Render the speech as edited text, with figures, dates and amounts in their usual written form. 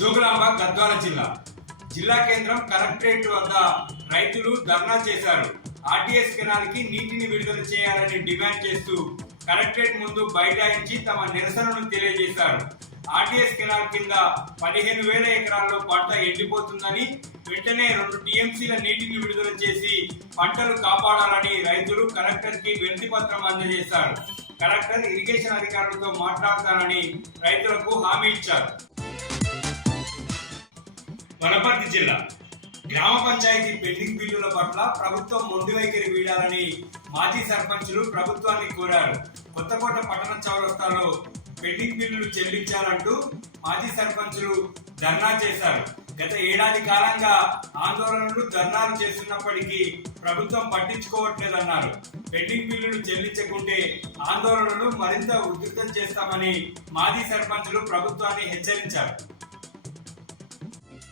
జోగులాంబ గద్వాల జిల్లా కేంద్రం కలెక్టరేట్ వద్ద రైతులు ధర్నా చేశారు. ఆర్టీఎస్ కెనాల్కి నీటిని విడుదల చేయాలని డిమాండ్ చేస్తూ కలెక్టరేట్ ముందు బైఠాయించి తమ నిరసనను తెలియజేశారు. ఆర్టీఎస్ కెనాల్ కింద 15,000 ఎకరాల్లో పంట ఎండిపోతుందని, వెంటనే 2 టీఎంసీల నీటిని విడుదల చేసి పంటలు కాపాడాలని రైతులు కలెక్టర్ కి వినతి పత్రం అందజేశారు. కలెక్టర్ ఇరిగేషన్ అధికారులతో మాట్లాడతానని రైతులకు హామీ ఇచ్చారు. వనపర్తి జిల్లా గ్రామ పంచాయతీ పెండింగ్ బిల్లుల పట్ల ప్రభుత్వం మొండి వైఖరి వీడాలని మాజీ సర్పంచులు ప్రభుత్వాన్ని కోరారు. కొత్తకోట పట్టణ చౌరస్తాలో పెండింగ్ బిల్లులు చెల్లించాలంటూ మాజీ సర్పంచులు ధర్నా చేశారు. గత ఏడాది కాలంగా ఆందోళనలు ధర్నాలు చేస్తున్నప్పటికీ ప్రభుత్వం పట్టించుకోవట్లేదన్నారు. పెండింగ్ బిల్లులు చెల్లించకుంటే ఆందోళనలు మరింత ఉధృతం చేస్తామని మాజీ సర్పంచులు ప్రభుత్వాన్ని హెచ్చరించారు.